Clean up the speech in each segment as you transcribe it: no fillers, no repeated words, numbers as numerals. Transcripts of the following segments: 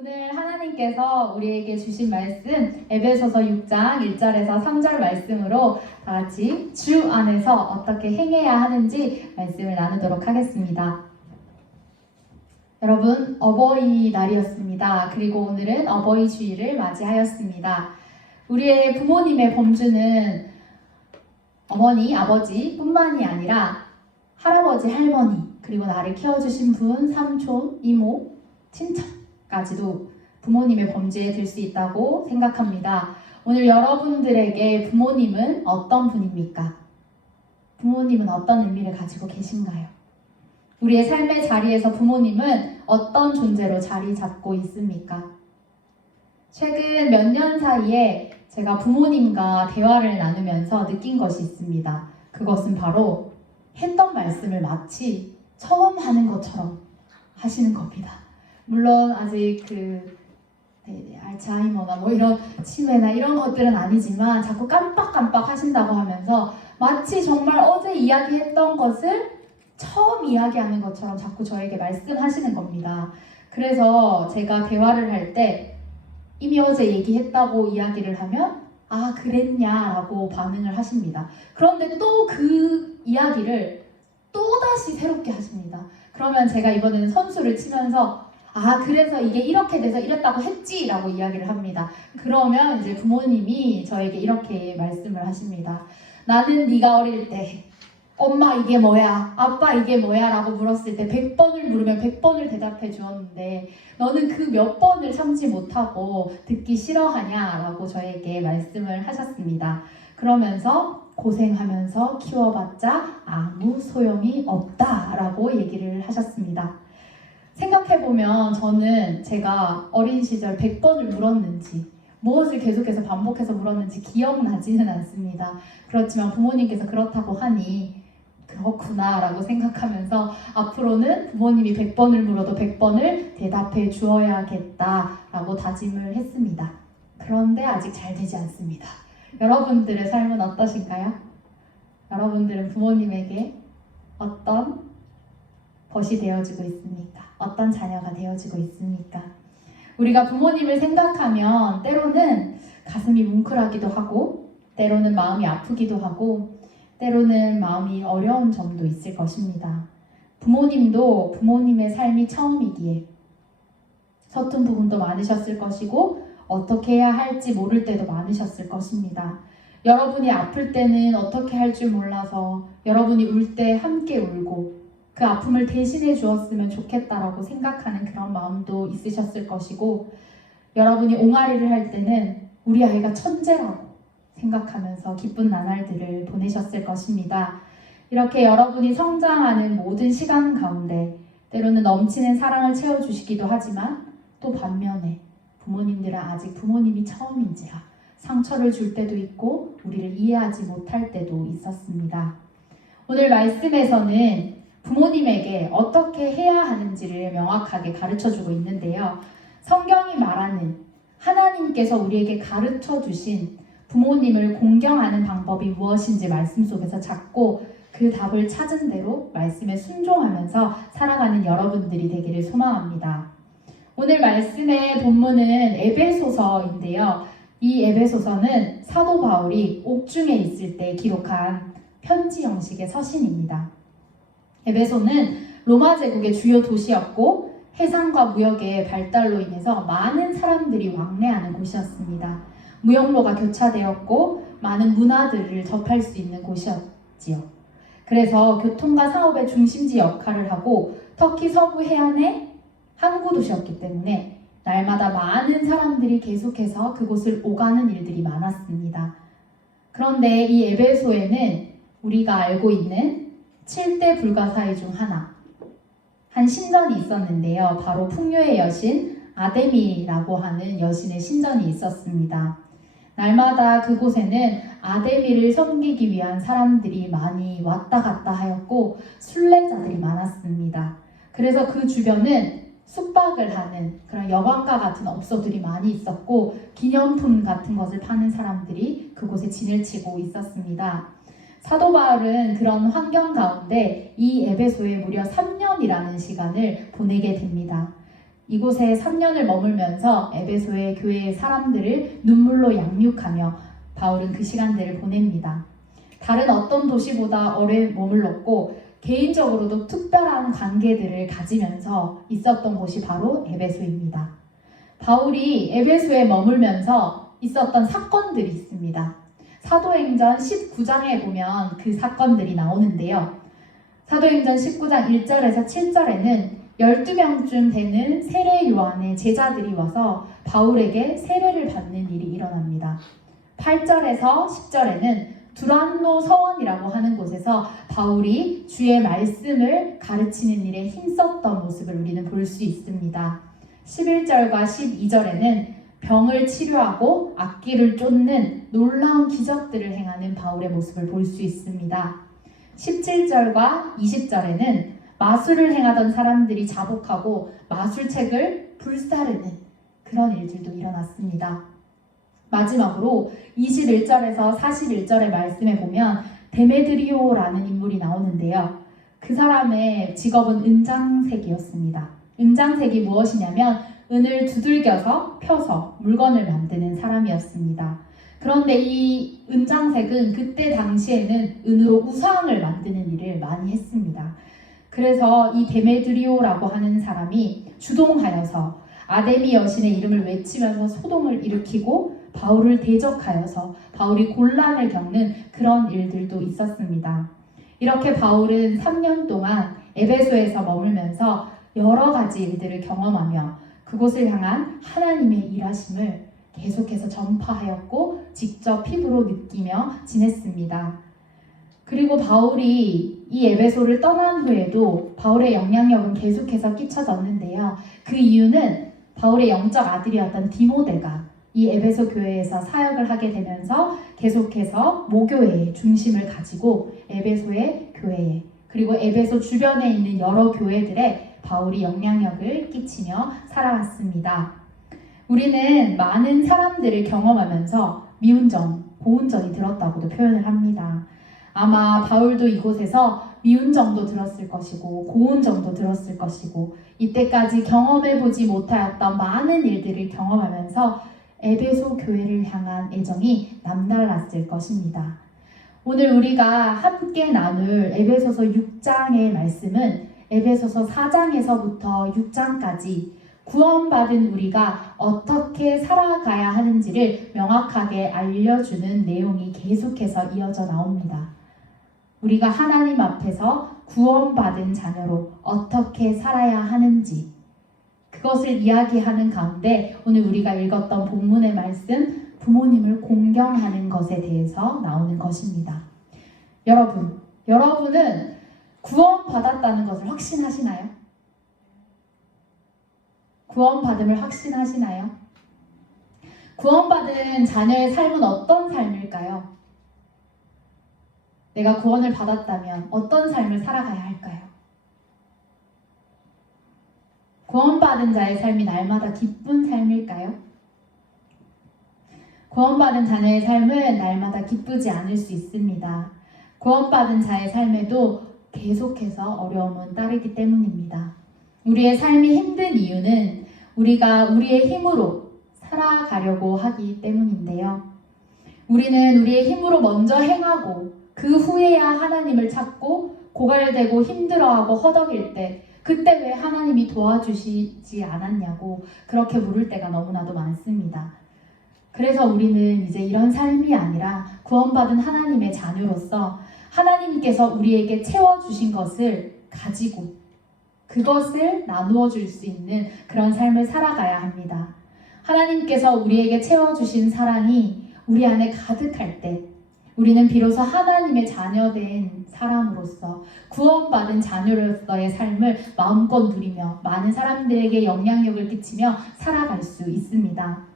오늘 하나님께서 우리에게 주신 말씀 에베소서 6장 1절에서 3절 말씀으로 다 같이 주 안에서 어떻게 행해야 하는지 말씀을 나누도록 하겠습니다. 여러분, 어버이날이었습니다. 그리고 오늘은 어버이 주일을 맞이하였습니다. 우리의 부모님의 범주는 어머니, 아버지 뿐만이 아니라 할아버지, 할머니, 그리고 나를 키워주신 분, 삼촌, 이모, 친척까지도 부모님의 범주에 들 수 있다고 생각합니다. 오늘 여러분들에게 부모님은 어떤 분입니까? 부모님은 어떤 의미를 가지고 계신가요? 우리의 삶의 자리에서 부모님은 어떤 존재로 자리 잡고 있습니까? 최근 몇 년 사이에 제가 부모님과 대화를 나누면서 느낀 것이 있습니다. 그것은 바로 했던 말씀을 마치 처음 하는 것처럼 하시는 겁니다. 물론 아직 알츠하이머나 뭐 이런 치매나 이런 것들은 아니지만 자꾸 깜빡깜빡 하신다고 하면서 마치 정말 어제 이야기했던 것을 처음 이야기하는 것처럼 자꾸 저에게 말씀하시는 겁니다. 그래서 제가 대화를 할 때 이미 어제 얘기했다고 이야기를 하면 아 그랬냐라고 반응을 하십니다. 그런데 또 그 이야기를 또다시 새롭게 하십니다. 그러면 제가 이번에는 선수를 치면서 아 그래서 이게 이렇게 돼서 이랬다고 했지 라고 이야기를 합니다. 그러면 이제 부모님이 저에게 이렇게 말씀을 하십니다. 나는 네가 어릴 때 엄마 이게 뭐야? 아빠 이게 뭐야? 라고 물었을 때 100번을 물으면 100번을 대답해 주었는데 너는 그 몇 번을 참지 못하고 듣기 싫어하냐? 라고 저에게 말씀을 하셨습니다. 그러면서 고생하면서 키워봤자 아무 소용이 없다 라고 얘기를 하셨습니다. 생각해보면 저는 제가 어린 시절 100번을 물었는지 무엇을 계속해서 반복해서 물었는지 기억나지는 않습니다. 그렇지만 부모님께서 그렇다고 하니 그렇구나 라고 생각하면서 앞으로는 부모님이 100번을 물어도 100번을 대답해 주어야겠다 라고 다짐을 했습니다. 그런데 아직 잘 되지 않습니다. 여러분들의 삶은 어떠신가요? 여러분들은 부모님에게 어떤 벗이 되어지고 있습니까? 어떤 자녀가 되어지고 있습니까? 우리가 부모님을 생각하면 때로는 가슴이 뭉클하기도 하고 때로는 마음이 아프기도 하고 때로는 마음이 어려운 점도 있을 것입니다. 부모님도 부모님의 삶이 처음이기에 서툰 부분도 많으셨을 것이고 어떻게 해야 할지 모를 때도 많으셨을 것입니다. 여러분이 아플 때는 어떻게 할 줄 몰라서 여러분이 울 때 함께 울고 그 아픔을 대신해 주었으면 좋겠다라고 생각하는 그런 마음도 있으셨을 것이고 여러분이 옹알이를 할 때는 우리 아이가 천재라고 생각하면서 기쁜 나날들을 보내셨을 것입니다. 이렇게 여러분이 성장하는 모든 시간 가운데 때로는 넘치는 사랑을 채워주시기도 하지만 또 반면에 부모님들은 아직 부모님이 처음인지라 상처를 줄 때도 있고 우리를 이해하지 못할 때도 있었습니다. 오늘 말씀에서는 부모님에게 어떻게 해야 하는지를 명확하게 가르쳐주고 있는데요. 성경이 말하는 하나님께서 우리에게 가르쳐주신 부모님을 공경하는 방법이 무엇인지 말씀 속에서 찾고 그 답을 찾은 대로 말씀에 순종하면서 살아가는 여러분들이 되기를 소망합니다. 오늘 말씀의 본문은 에베소서인데요. 이 에베소서는 사도 바울이 옥중에 있을 때 기록한 편지 형식의 서신입니다. 에베소는 로마 제국의 주요 도시였고 해상과 무역의 발달로 인해서 많은 사람들이 왕래하는 곳이었습니다. 무역로가 교차되었고 많은 문화들을 접할 수 있는 곳이었지요. 그래서 교통과 상업의 중심지 역할을 하고 터키 서부 해안의 항구 도시였기 때문에 날마다 많은 사람들이 계속해서 그곳을 오가는 일들이 많았습니다. 그런데 이 에베소에는 우리가 알고 있는 7대 불가사의 중 한 신전이 있었는데요. 바로 풍요의 여신 아데미라고 하는 여신의 신전이 있었습니다. 날마다 그곳에는 아데미를 섬기기 위한 사람들이 많이 왔다 갔다 하였고 순례자들이 많았습니다. 그래서 그 주변은 숙박을 하는 그런 여관과 같은 업소들이 많이 있었고 기념품 같은 것을 파는 사람들이 그곳에 진을 치고 있었습니다. 사도 바울은 그런 환경 가운데 이 에베소에 무려 3년이라는 시간을 보내게 됩니다. 이곳에 3년을 머물면서 에베소의 교회의 사람들을 눈물로 양육하며 바울은 그 시간들을 보냅니다. 다른 어떤 도시보다 오래 머물렀고 개인적으로도 특별한 관계들을 가지면서 있었던 곳이 바로 에베소입니다. 바울이 에베소에 머물면서 있었던 사건들이 있습니다. 사도행전 19장에 보면 그 사건들이 나오는데요. 사도행전 19장 1절에서 7절에는 12명쯤 되는 세례 요한의 제자들이 와서 바울에게 세례를 받는 일이 일어납니다. 8절에서 10절에는 두란노 서원이라고 하는 곳에서 바울이 주의 말씀을 가르치는 일에 힘썼던 모습을 우리는 볼 수 있습니다. 11절과 12절에는 병을 치료하고 악기를 쫓는 놀라운 기적들을 행하는 바울의 모습을 볼 수 있습니다. 17절과 20절에는 마술을 행하던 사람들이 자복하고 마술책을 불사르는 그런 일들도 일어났습니다. 마지막으로 21절에서 41절의 말씀에 보면 데메드리오라는 인물이 나오는데요. 그 사람의 직업은 은장색이었습니다. 은장색이 무엇이냐면 은을 두들겨서 펴서 물건을 만드는 사람이었습니다. 그런데 이 은장색은 그때 당시에는 은으로 우상을 만드는 일을 많이 했습니다. 그래서 이 데메드리오라고 하는 사람이 주동하여서 아데미 여신의 이름을 외치면서 소동을 일으키고 바울을 대적하여서 바울이 곤란을 겪는 그런 일들도 있었습니다. 이렇게 바울은 3년 동안 에베소에서 머물면서 여러 가지 일들을 경험하며 그곳을 향한 하나님의 일하심을 계속해서 전파하였고 직접 피부로 느끼며 지냈습니다. 그리고 바울이 이 에베소를 떠난 후에도 바울의 영향력은 계속해서 끼쳐졌는데요. 그 이유는 바울의 영적 아들이었던 디모데가 이 에베소 교회에서 사역을 하게 되면서 계속해서 모교회의 중심을 가지고 에베소의 교회에 그리고 에베소 주변에 있는 여러 교회들에 바울이 영향력을 끼치며 살아왔습니다. 우리는 많은 사람들을 경험하면서 미운정, 고운정이 들었다고도 표현을 합니다. 아마 바울도 이곳에서 미운정도 들었을 것이고 고운정도 들었을 것이고 이때까지 경험해보지 못하였던 많은 일들을 경험하면서 에베소 교회를 향한 애정이 남달랐을 것입니다. 오늘 우리가 함께 나눌 에베소서 6장의 말씀은 에베소서 4장에서부터 6장까지 구원받은 우리가 어떻게 살아가야 하는지를 명확하게 알려주는 내용이 계속해서 이어져 나옵니다. 우리가 하나님 앞에서 구원받은 자녀로 어떻게 살아야 하는지 그것을 이야기하는 가운데 오늘 우리가 읽었던 본문의 말씀 부모님을 공경하는 것에 대해서 나오는 것입니다. 여러분은 구원받았다는 것을 확신하시나요? 구원받음을 확신하시나요? 구원받은 자녀의 삶은 어떤 삶일까요? 내가 구원을 받았다면 어떤 삶을 살아가야 할까요? 구원받은 자의 삶이 날마다 기쁜 삶일까요? 구원받은 자녀의 삶은 날마다 기쁘지 않을 수 있습니다. 구원받은 자의 삶에도 계속해서 어려움은 따르기 때문입니다. 우리의 삶이 힘든 이유는 우리가 우리의 힘으로 살아가려고 하기 때문인데요. 우리는 우리의 힘으로 먼저 행하고 그 후에야 하나님을 찾고 고갈되고 힘들어하고 허덕일 때 그때 왜 하나님이 도와주시지 않았냐고 그렇게 물을 때가 너무나도 많습니다. 그래서 우리는 이제 이런 삶이 아니라 구원받은 하나님의 자녀로서 하나님께서 우리에게 채워주신 것을 가지고 그것을 나누어 줄 수 있는 그런 삶을 살아가야 합니다. 하나님께서 우리에게 채워주신 사랑이 우리 안에 가득할 때 우리는 비로소 하나님의 자녀된 사람으로서 구원받은 자녀로서의 삶을 마음껏 누리며 많은 사람들에게 영향력을 끼치며 살아갈 수 있습니다.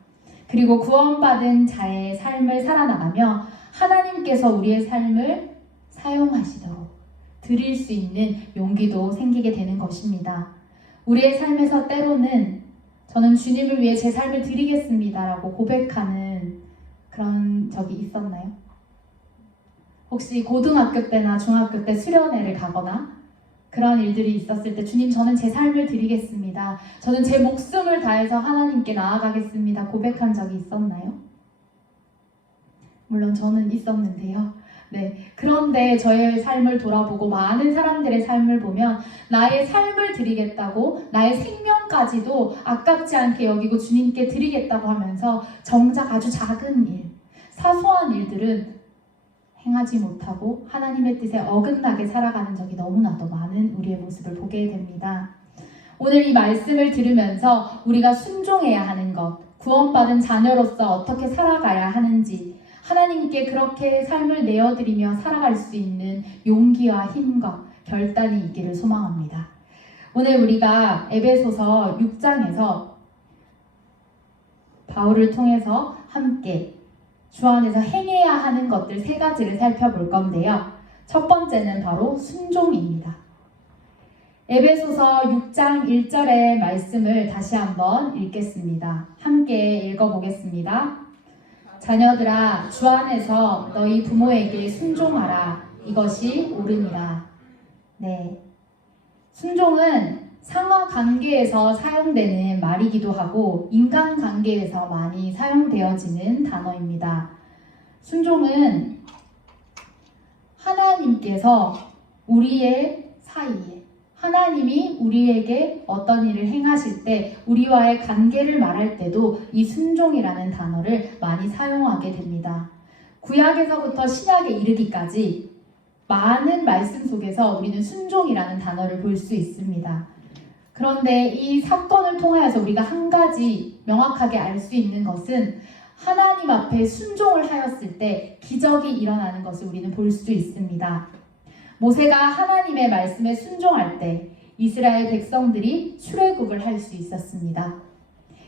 그리고 구원받은 자의 삶을 살아나가며 하나님께서 우리의 삶을 사용하시도록 드릴 수 있는 용기도 생기게 되는 것입니다. 우리의 삶에서 때로는 저는 주님을 위해 제 삶을 드리겠습니다라고 고백하는 그런 적이 있었나요? 혹시 고등학교 때나 중학교 때 수련회를 가거나 그런 일들이 있었을 때 주님 저는 제 삶을 드리겠습니다. 저는 제 목숨을 다해서 하나님께 나아가겠습니다. 고백한 적이 있었나요? 물론 저는 있었는데요. 네. 그런데 저의 삶을 돌아보고 많은 사람들의 삶을 보면 나의 삶을 드리겠다고 나의 생명까지도 아깝지 않게 여기고 주님께 드리겠다고 하면서 정작 아주 작은 일, 사소한 일들은 행하지 못하고 하나님의 뜻에 어긋나게 살아가는 적이 너무나도 많은 우리의 모습을 보게 됩니다. 오늘 이 말씀을 들으면서 우리가 순종해야 하는 것, 구원받은 자녀로서 어떻게 살아가야 하는지, 하나님께 그렇게 삶을 내어드리며 살아갈 수 있는 용기와 힘과 결단이 있기를 소망합니다. 오늘 우리가 에베소서 6장에서 바울을 통해서 함께 주 안에서 행해야 하는 것들 3가지를 살펴볼 건데요. 첫 번째는 바로 순종입니다. 에베소서 6장 1절의 말씀을 다시 한번 읽겠습니다. 함께 읽어보겠습니다. 자녀들아 주 안에서 너희 부모에게 순종하라. 이것이 옳으니라. 네, 순종은 상하 관계에서 사용되는 말이기도 하고 인간 관계에서 많이 사용되어지는 단어입니다. 순종은 하나님께서 우리의 사이에, 하나님이 우리에게 어떤 일을 행하실 때 우리와의 관계를 말할 때도 이 순종이라는 단어를 많이 사용하게 됩니다. 구약에서부터 신약에 이르기까지 많은 말씀 속에서 우리는 순종이라는 단어를 볼 수 있습니다. 그런데 이 사건을 통하여서 우리가 한 가지 명확하게 알 수 있는 것은 하나님 앞에 순종을 하였을 때 기적이 일어나는 것을 우리는 볼 수 있습니다. 모세가 하나님의 말씀에 순종할 때 이스라엘 백성들이 출애굽을 할 수 있었습니다.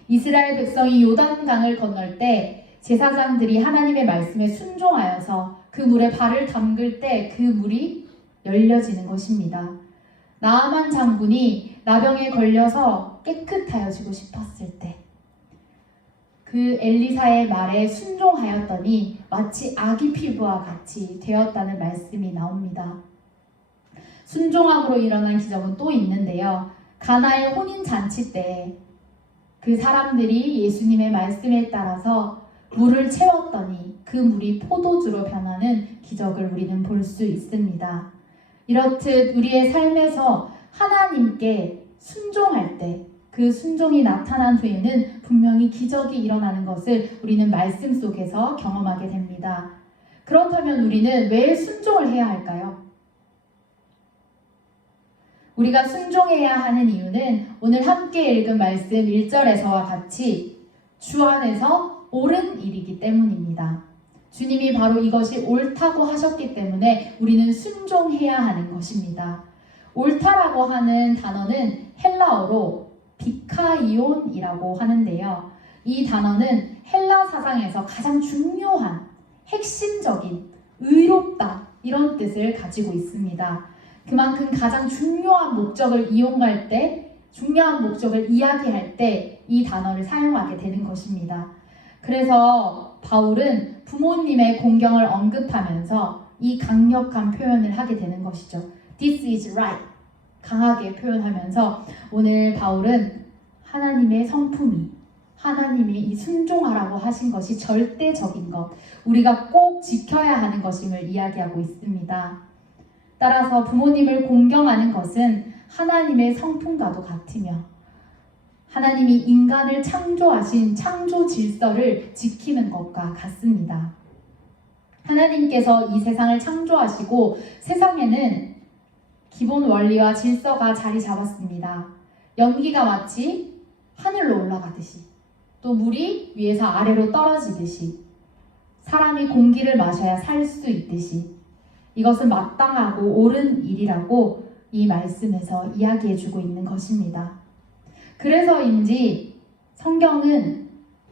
이스라엘 백성이 요단강을 건널 때 제사장들이 하나님의 말씀에 순종하여서 그 물에 발을 담글 때 그 물이 열려지는 것입니다. 나아만 장군이 나병에 걸려서 깨끗하여지고 싶었을 때 그 엘리사의 말에 순종하였더니 마치 아기 피부와 같이 되었다는 말씀이 나옵니다. 순종함으로 일어난 기적은 또 있는데요. 가나의 혼인잔치 때 그 사람들이 예수님의 말씀에 따라서 물을 채웠더니 그 물이 포도주로 변하는 기적을 우리는 볼 수 있습니다. 이렇듯 우리의 삶에서 하나님께 순종할 때 그 순종이 나타난 후에는 분명히 기적이 일어나는 것을 우리는 말씀 속에서 경험하게 됩니다. 그렇다면 우리는 왜 순종을 해야 할까요? 우리가 순종해야 하는 이유는 오늘 함께 읽은 말씀 1절에서와 같이 주 안에서 옳은 일이기 때문입니다. 주님이 바로 이것이 옳다고 하셨기 때문에 우리는 순종해야 하는 것입니다. 옳다라고 하는 단어는 헬라어로 비카이온이라고 하는데요. 이 단어는 헬라 사상에서 가장 중요한, 핵심적인, 의롭다 이런 뜻을 가지고 있습니다. 그만큼 가장 중요한 목적을 이용할 때, 중요한 목적을 이야기할 때 이 단어를 사용하게 되는 것입니다. 그래서 바울은 부모님의 공경을 언급하면서 이 강력한 표현을 하게 되는 것이죠. This is right. 강하게 표현하면서 오늘 바울은 하나님의 성품이, 하나님이 이 순종하라고 하신 것이 절대적인 것, 우리가 꼭 지켜야 하는 것임을 이야기하고 있습니다. 따라서 부모님을 공경하는 것은 하나님의 성품과도 같으며 하나님이 인간을 창조하신 창조 질서를 지키는 것과 같습니다. 하나님께서 이 세상을 창조하시고 세상에는 기본 원리와 질서가 자리 잡았습니다. 연기가 마치 하늘로 올라가듯이, 또 물이 위에서 아래로 떨어지듯이, 사람이 공기를 마셔야 살 수 있듯이, 이것은 마땅하고 옳은 일이라고 이 말씀에서 이야기해주고 있는 것입니다. 그래서인지 성경은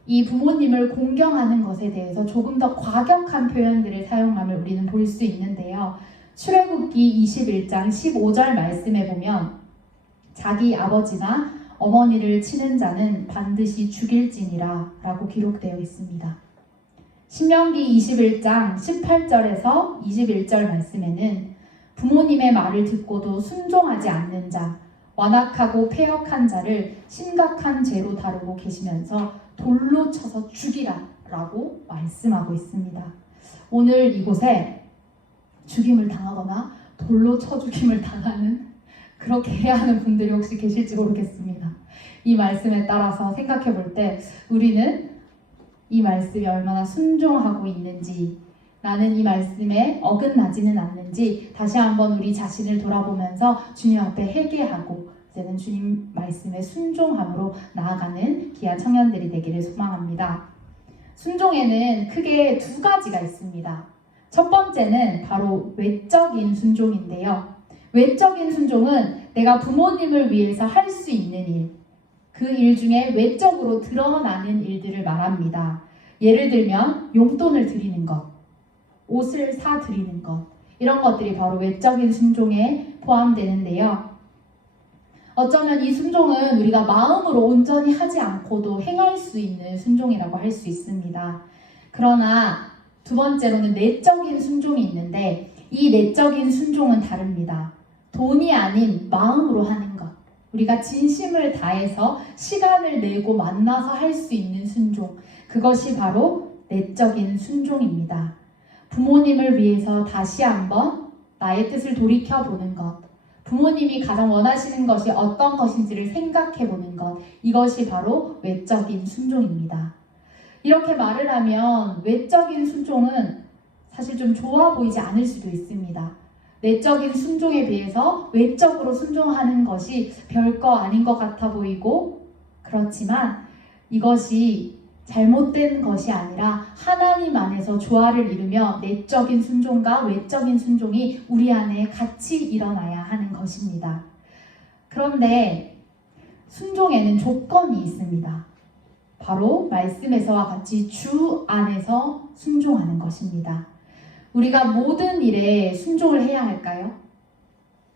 이 부모님을 공경하는 것에 대해서 조금 더 과격한 표현들을 사용함을 우리는 볼 수 있는데요. 출애굽기 21장 15절 말씀에 보면 자기 아버지나 어머니를 치는 자는 반드시 죽일지니라 라고 기록되어 있습니다. 신명기 21장 18절에서 21절 말씀에는 부모님의 말을 듣고도 순종하지 않는 자, 완악하고 패역한 자를 심각한 죄로 다루고 계시면서 돌로 쳐서 죽이라 라고 말씀하고 있습니다. 오늘 이곳에 죽임을 당하거나 돌로 쳐 죽임을 당하는, 그렇게 해야 하는 분들이 혹시 계실지 모르겠습니다. 이 말씀에 따라서 생각해 볼 때 우리는 이 말씀이 얼마나 순종하고 있는지, 나는 이 말씀에 어긋나지는 않는지 다시 한번 우리 자신을 돌아보면서 주님 앞에 회개하고 이제는 주님 말씀에 순종함으로 나아가는 귀한 청년들이 되기를 소망합니다. 순종에는 크게 두 가지가 있습니다. 첫 번째는 바로 외적인 순종인데요. 외적인 순종은 내가 부모님을 위해서 할 수 있는 일, 그 일 중에 외적으로 드러나는 일들을 말합니다. 예를 들면 용돈을 드리는 것, 옷을 사드리는 것, 이런 것들이 바로 외적인 순종에 포함되는데요. 어쩌면 이 순종은 우리가 마음으로 온전히 하지 않고도 행할 수 있는 순종이라고 할 수 있습니다. 그러나 두 번째로는 내적인 순종이 있는데 이 내적인 순종은 다릅니다. 돈이 아닌 마음으로 하는 것, 우리가 진심을 다해서 시간을 내고 만나서 할 수 있는 순종, 그것이 바로 내적인 순종입니다. 부모님을 위해서 다시 한번 나의 뜻을 돌이켜보는 것, 부모님이 가장 원하시는 것이 어떤 것인지를 생각해보는 것, 이것이 바로 외적인 순종입니다. 이렇게 말을 하면 외적인 순종은 사실 좀 좋아 보이지 않을 수도 있습니다. 내적인 순종에 비해서 외적으로 순종하는 것이 별거 아닌 것 같아 보이고, 그렇지만 이것이 잘못된 것이 아니라 하나님 안에서 조화를 이루며 내적인 순종과 외적인 순종이 우리 안에 같이 일어나야 하는 것입니다. 그런데 순종에는 조건이 있습니다. 바로 말씀에서와 같이 주 안에서 순종하는 것입니다. 우리가 모든 일에 순종을 해야 할까요?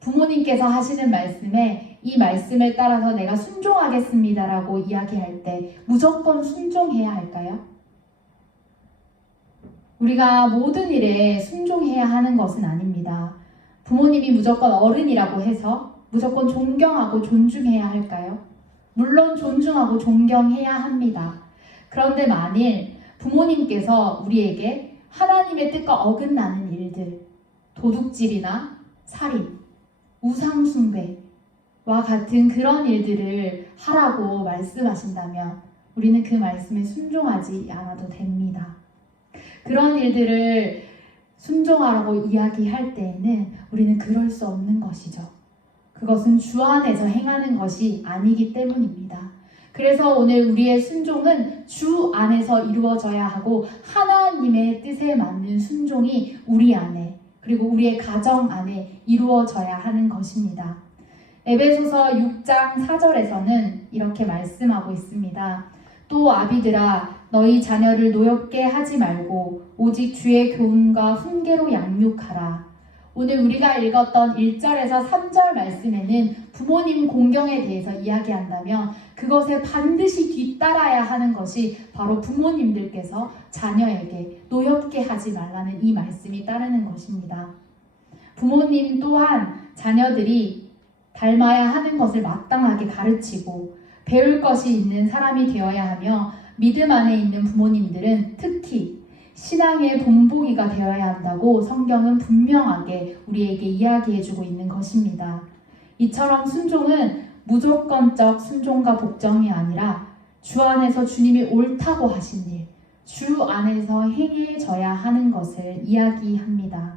부모님께서 하시는 말씀에 이 말씀을 따라서 내가 순종하겠습니다라고 이야기할 때 무조건 순종해야 할까요? 우리가 모든 일에 순종해야 하는 것은 아닙니다. 부모님이 무조건 어른이라고 해서 무조건 존경하고 존중해야 할까요? 물론 존중하고 존경해야 합니다. 그런데 만일 부모님께서 우리에게 하나님의 뜻과 어긋나는 일들, 도둑질이나 살인, 우상숭배와 같은 그런 일들을 하라고 말씀하신다면 우리는 그 말씀에 순종하지 않아도 됩니다. 그런 일들을 순종하라고 이야기할 때에는 우리는 그럴 수 없는 것이죠. 그것은 주 안에서 행하는 것이 아니기 때문입니다. 그래서 오늘 우리의 순종은 주 안에서 이루어져야 하고 하나님의 뜻에 맞는 순종이 우리 안에, 그리고 우리의 가정 안에 이루어져야 하는 것입니다. 에베소서 6장 4절에서는 이렇게 말씀하고 있습니다. 또 아비들아 너희 자녀를 노엽게 하지 말고 오직 주의 교훈과 훈계로 양육하라. 오늘 우리가 읽었던 1절에서 3절 말씀에는 부모님 공경에 대해서 이야기한다면 그것에 반드시 뒤따라야 하는 것이 바로 부모님들께서 자녀에게 노엽게 하지 말라는 이 말씀이 따르는 것입니다. 부모님 또한 자녀들이 닮아야 하는 것을 마땅하게 가르치고 배울 것이 있는 사람이 되어야 하며 믿음 안에 있는 부모님들은 특히 신앙의 본보기가 되어야 한다고 성경은 분명하게 우리에게 이야기해주고 있는 것입니다. 이처럼 순종은 무조건적 순종과 복종이 아니라 주 안에서 주님이 옳다고 하신 일, 주 안에서 행해져야 하는 것을 이야기합니다.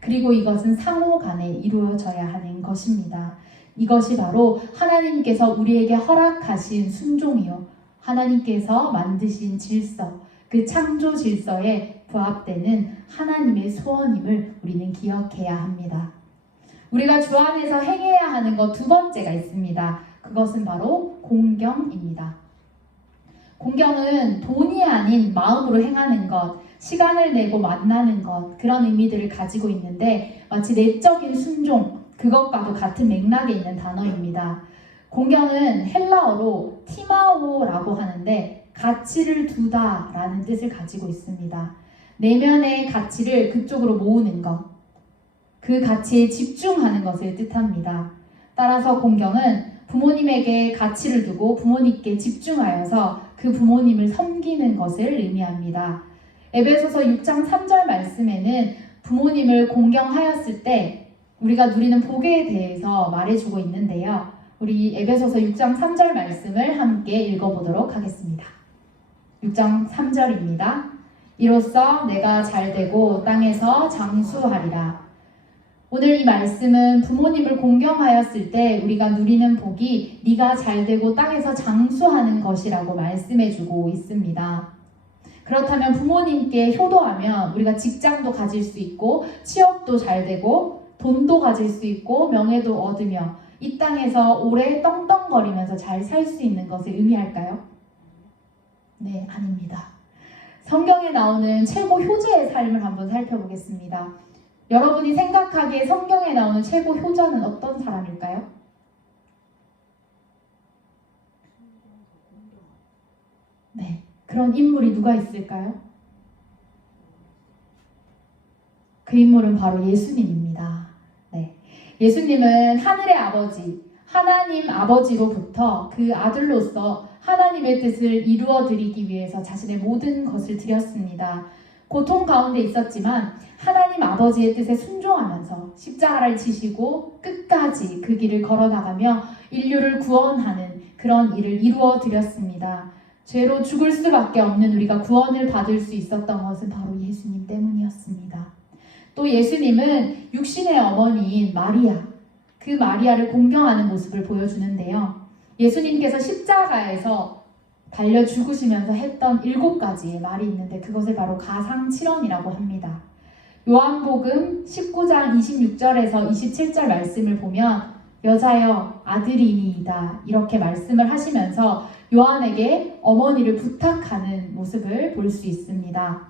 그리고 이것은 상호 간에 이루어져야 하는 것입니다. 이것이 바로 하나님께서 우리에게 허락하신 순종이요, 하나님께서 만드신 질서, 그 창조 질서에 부합되는 하나님의 소원임을 우리는 기억해야 합니다. 우리가 주 안에서 행해야 하는 것 두 번째가 있습니다. 그것은 바로 공경입니다. 공경은 돈이 아닌 마음으로 행하는 것, 시간을 내고 만나는 것, 그런 의미들을 가지고 있는데 마치 내적인 순종, 그것과도 같은 맥락에 있는 단어입니다. 공경은 헬라어로 티마오라고 하는데 가치를 두다라는 뜻을 가지고 있습니다. 내면의 가치를 그쪽으로 모으는 것, 그 가치에 집중하는 것을 뜻합니다. 따라서 공경은 부모님에게 가치를 두고 부모님께 집중하여서 그 부모님을 섬기는 것을 의미합니다. 에베소서 6장 3절 말씀에는 부모님을 공경하였을 때 우리가 누리는 복에 대해서 말해주고 있는데요. 우리 에베소서 6장 3절 말씀을 함께 읽어보도록 하겠습니다. 6장 3절입니다. 이로써 내가 잘되고 땅에서 장수하리라. 오늘 이 말씀은 부모님을 공경하였을 때 우리가 누리는 복이 네가 잘되고 땅에서 장수하는 것이라고 말씀해주고 있습니다. 그렇다면 부모님께 효도하면 우리가 직장도 가질 수 있고 취업도 잘 되고 돈도 가질 수 있고 명예도 얻으며 이 땅에서 오래 떵떵거리면서 잘 살 수 있는 것을 의미할까요? 네, 아닙니다. 성경에 나오는 최고 효자의 삶을 한번 살펴보겠습니다. 여러분이 생각하기에 성경에 나오는 최고 효자는 어떤 사람일까요? 네, 그런 인물이 누가 있을까요? 그 인물은 바로 예수님입니다. 네, 예수님은 하늘의 아버지, 하나님 아버지로부터 그 아들로서 하나님의 뜻을 이루어드리기 위해서 자신의 모든 것을 드렸습니다. 고통 가운데 있었지만 하나님 아버지의 뜻에 순종하면서 십자가를 지시고 끝까지 그 길을 걸어나가며 인류를 구원하는 그런 일을 이루어드렸습니다. 죄로 죽을 수밖에 없는 우리가 구원을 받을 수 있었던 것은 바로 예수님 때문이었습니다. 또 예수님은 육신의 어머니인 마리아, 그 마리아를 공경하는 모습을 보여주는데요. 예수님께서 십자가에서 달려 죽으시면서 했던 7가지의 말이 있는데 그것을 바로 가상칠언이라고 합니다. 요한복음 19장 26절에서 27절 말씀을 보면 여자여 아들이니이다 이렇게 말씀을 하시면서 요한에게 어머니를 부탁하는 모습을 볼 수 있습니다.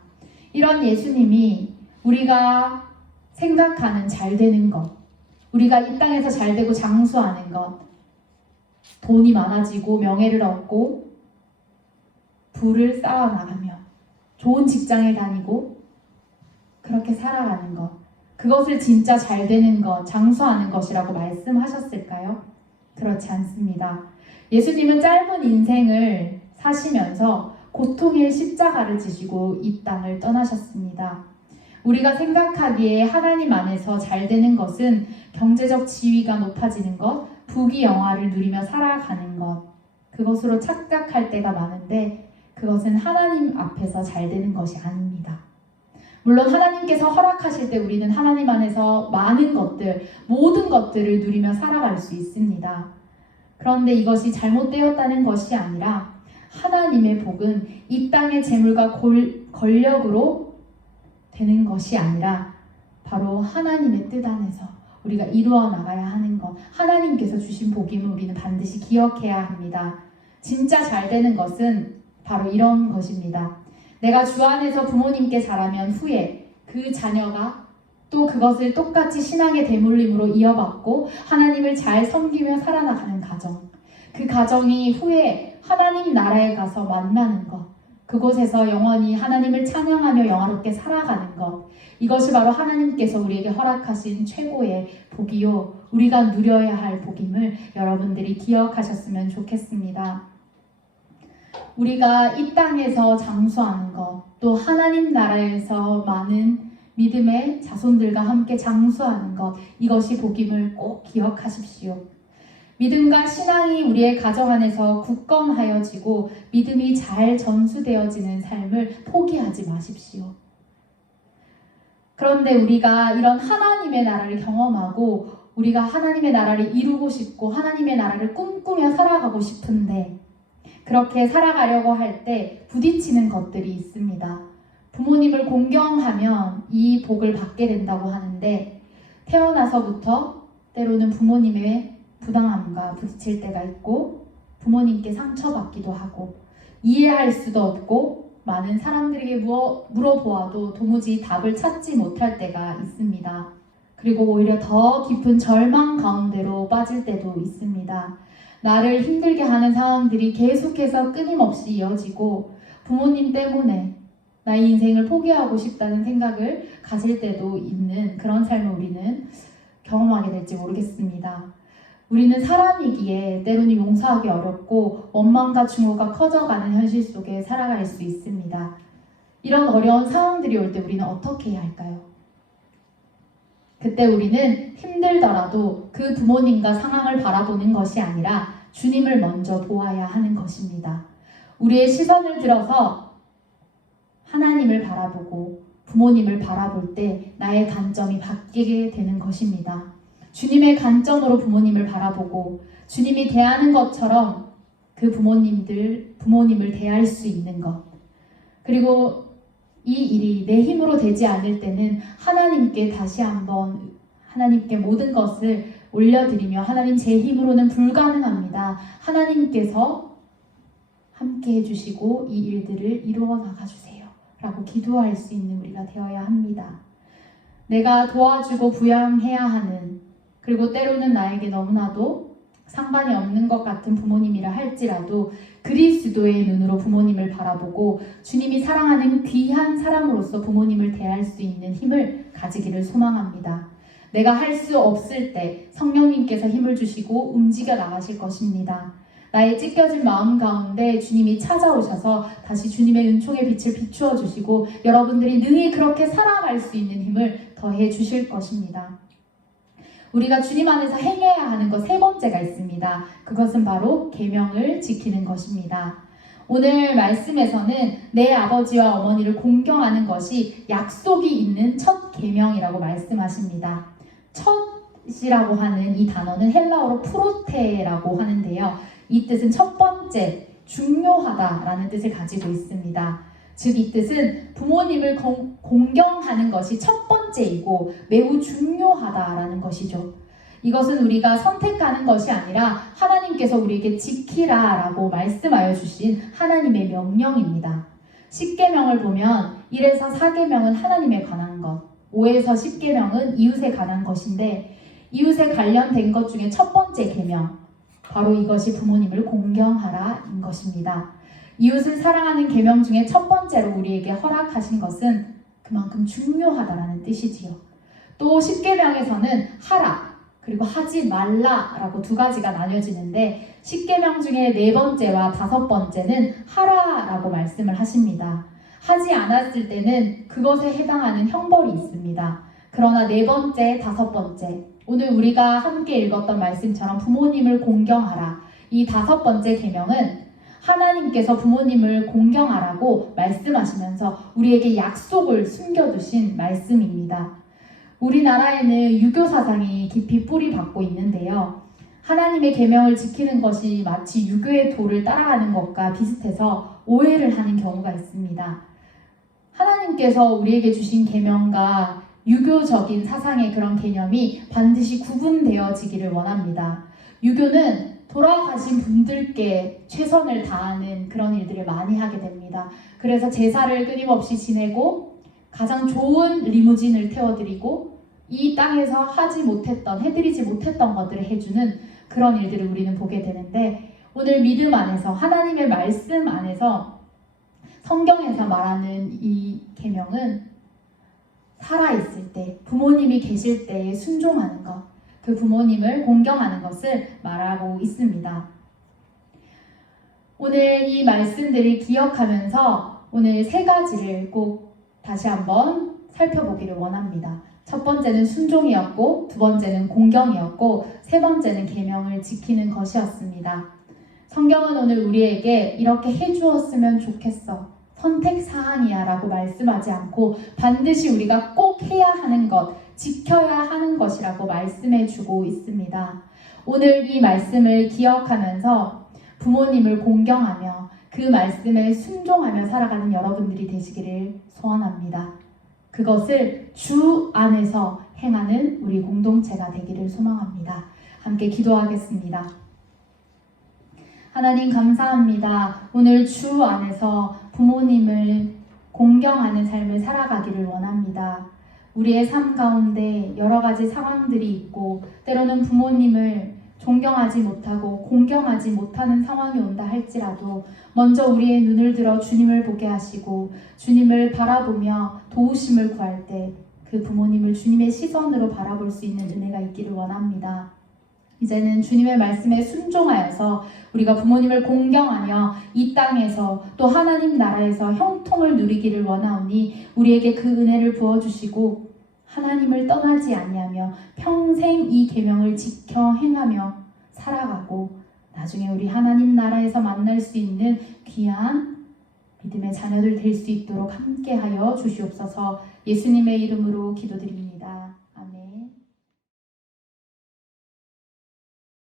이런 예수님이 우리가 생각하는 잘되는 것, 우리가 이 땅에서 잘되고 장수하는 것, 돈이 많아지고 명예를 얻고 부를 쌓아나가며 좋은 직장에 다니고 그렇게 살아가는 것, 그것을 진짜 잘되는 것, 장수하는 것이라고 말씀하셨을까요? 그렇지 않습니다. 예수님은 짧은 인생을 사시면서 고통의 십자가를 지시고 이 땅을 떠나셨습니다. 우리가 생각하기에 하나님 안에서 잘되는 것은 경제적 지위가 높아지는 것, 부귀 영화를 누리며 살아가는 것, 그것으로 착각할 때가 많은데 그것은 하나님 앞에서 잘되는 것이 아닙니다. 물론 하나님께서 허락하실 때 우리는 하나님 안에서 많은 것들, 모든 것들을 누리며 살아갈 수 있습니다. 그런데 이것이 잘못되었다는 것이 아니라 하나님의 복은 이 땅의 재물과 권력으로 되는 것이 아니라 바로 하나님의 뜻 안에서 우리가 이루어 나가야 하는 것, 하나님께서 주신 복임을 우리는 반드시 기억해야 합니다. 진짜 잘 되는 것은 바로 이런 것입니다. 내가 주 안에서 부모님께 자라면 후에 그 자녀가 또 그것을 똑같이 신앙의 대물림으로 이어받고 하나님을 잘 섬기며 살아나가는 가정, 그 가정이 후에 하나님 나라에 가서 만나는 것, 그곳에서 영원히 하나님을 찬양하며 영화롭게 살아가는 것, 이것이 바로 하나님께서 우리에게 허락하신 최고의 복이요, 우리가 누려야 할 복임을 여러분들이 기억하셨으면 좋겠습니다. 우리가 이 땅에서 장수하는 것, 또 하나님 나라에서 많은 믿음의 자손들과 함께 장수하는 것, 이것이 복임을 꼭 기억하십시오. 믿음과 신앙이 우리의 가정 안에서 굳건하여지고 믿음이 잘 전수되어지는 삶을 포기하지 마십시오. 그런데 우리가 이런 하나님의 나라를 경험하고 우리가 하나님의 나라를 이루고 싶고 하나님의 나라를 꿈꾸며 살아가고 싶은데 그렇게 살아가려고 할 때 부딪히는 것들이 있습니다. 부모님을 공경하면 이 복을 받게 된다고 하는데 태어나서부터 때로는 부모님의 부당함과 부딪힐 때가 있고 부모님께 상처받기도 하고 이해할 수도 없고 많은 사람들에게 물어보아도 도무지 답을 찾지 못할 때가 있습니다. 그리고 오히려 더 깊은 절망 가운데로 빠질 때도 있습니다. 나를 힘들게 하는 상황들이 계속해서 끊임없이 이어지고 부모님 때문에 나의 인생을 포기하고 싶다는 생각을 가질 때도 있는 그런 삶을 우리는 경험하게 될지 모르겠습니다. 우리는 사람이기에 때로는 용서하기 어렵고 원망과 증오가 커져가는 현실 속에 살아갈 수 있습니다. 이런 어려운 상황들이 올 때 우리는 어떻게 해야 할까요? 그때 우리는 힘들더라도 그 부모님과 상황을 바라보는 것이 아니라 주님을 먼저 보아야 하는 것입니다. 우리의 시선을 들어서 하나님을 바라보고 부모님을 바라볼 때 나의 관점이 바뀌게 되는 것입니다. 주님의 관점으로 부모님을 바라보고 주님이 대하는 것처럼 그 부모님을 대할 수 있는 것. 그리고 이 일이 내 힘으로 되지 않을 때는 하나님께 다시 한번 하나님께 모든 것을 올려드리며 하나님 제 힘으로는 불가능합니다. 하나님께서 함께 해주시고 이 일들을 이루어 나가주세요. 라고 기도할 수 있는 우리가 되어야 합니다. 내가 도와주고 부양해야 하는 그리고 때로는 나에게 너무나도 상관이 없는 것 같은 부모님이라 할지라도 그리스도의 눈으로 부모님을 바라보고 주님이 사랑하는 귀한 사람으로서 부모님을 대할 수 있는 힘을 가지기를 소망합니다. 내가 할 수 없을 때 성령님께서 힘을 주시고 움직여 나가실 것입니다. 나의 찢겨진 마음 가운데 주님이 찾아오셔서 다시 주님의 은총의 빛을 비추어 주시고 여러분들이 능히 그렇게 살아갈 수 있는 힘을 더해 주실 것입니다. 우리가 주님 안에서 행해야 하는 것 세 번째가 있습니다. 그것은 바로 계명을 지키는 것입니다. 오늘 말씀에서는 내 아버지와 어머니를 공경하는 것이 약속이 있는 첫 계명이라고 말씀하십니다. 첫이라고 하는 이 단어는 헬라어로 프로테라고 하는데요. 이 뜻은 첫 번째, 중요하다라는 뜻을 가지고 있습니다. 즉 이 뜻은 부모님을 공경하는 것이 첫 번째이고 매우 중요하다라는 것이죠. 이것은 우리가 선택하는 것이 아니라 하나님께서 우리에게 지키라라고 말씀하여 주신 하나님의 명령입니다. 10계명을 보면 1에서 4계명은 하나님에 관한 것, 5에서 10계명은 이웃에 관한 것인데 이웃에 관련된 것 중에 첫 번째 계명, 바로 이것이 부모님을 공경하라인 것입니다. 이웃을 사랑하는 계명 중에 첫 번째로 우리에게 허락하신 것은 그만큼 중요하다라는 뜻이지요. 또 10계명에서는 하라 그리고 하지 말라라고 두 가지가 나뉘어지는데 10계명 중에 네 번째와 다섯 번째는 하라라고 말씀을 하십니다. 하지 않았을 때는 그것에 해당하는 형벌이 있습니다. 그러나 네 번째, 다섯 번째, 오늘 우리가 함께 읽었던 말씀처럼 부모님을 공경하라. 이 다섯 번째 계명은 하나님께서 부모님을 공경하라고 말씀하시면서 우리에게 약속을 숨겨두신 말씀입니다. 우리나라에는 유교 사상이 깊이 뿌리 박고 있는데요. 하나님의 계명을 지키는 것이 마치 유교의 도를 따라가는 것과 비슷해서 오해를 하는 경우가 있습니다. 하나님께서 우리에게 주신 계명과 유교적인 사상의 그런 개념이 반드시 구분되어지기를 원합니다. 유교는 돌아가신 분들께 최선을 다하는 그런 일들을 많이 하게 됩니다. 그래서 제사를 끊임없이 지내고 가장 좋은 리무진을 태워드리고 이 땅에서 해드리지 못했던 것들을 해주는 그런 일들을 우리는 보게 되는데 오늘 믿음 안에서 하나님의 말씀 안에서 성경에서 말하는 이 계명은 살아있을 때 부모님이 계실 때에 순종하는 것, 그 부모님을 공경하는 것을 말하고 있습니다. 오늘 이 말씀들을 기억하면서 오늘 세 가지를 꼭 다시 한번 살펴보기를 원합니다. 첫 번째는 순종이었고 두 번째는 공경이었고 세 번째는 계명을 지키는 것이었습니다. 성경은 오늘 우리에게 이렇게 해주었으면 좋겠어, 선택사항이야 라고 말씀하지 않고 반드시 우리가 꼭 해야 하는 것, 지켜야 하는 것이라고 말씀해 주고 있습니다. 오늘 이 말씀을 기억하면서 부모님을 공경하며 그 말씀에 순종하며 살아가는 여러분들이 되시기를 소원합니다. 그것을 주 안에서 행하는 우리 공동체가 되기를 소망합니다. 함께 기도하겠습니다. 하나님 감사합니다. 오늘 주 안에서 부모님을 공경하는 삶을 살아가기를 원합니다. 우리의 삶 가운데 여러 가지 상황들이 있고 때로는 부모님을 존경하지 못하고 공경하지 못하는 상황이 온다 할지라도 먼저 우리의 눈을 들어 주님을 보게 하시고 주님을 바라보며 도우심을 구할 때 그 부모님을 주님의 시선으로 바라볼 수 있는 은혜가 있기를 원합니다. 이제는 주님의 말씀에 순종하여서 우리가 부모님을 공경하며 이 땅에서 또 하나님 나라에서 형통을 누리기를 원하오니 우리에게 그 은혜를 부어주시고 하나님을 떠나지 아니하며 평생 이 계명을 지켜 행하며 살아가고 나중에 우리 하나님 나라에서 만날 수 있는 귀한 믿음의 자녀들 될 수 있도록 함께하여 주시옵소서. 예수님의 이름으로 기도드립니다.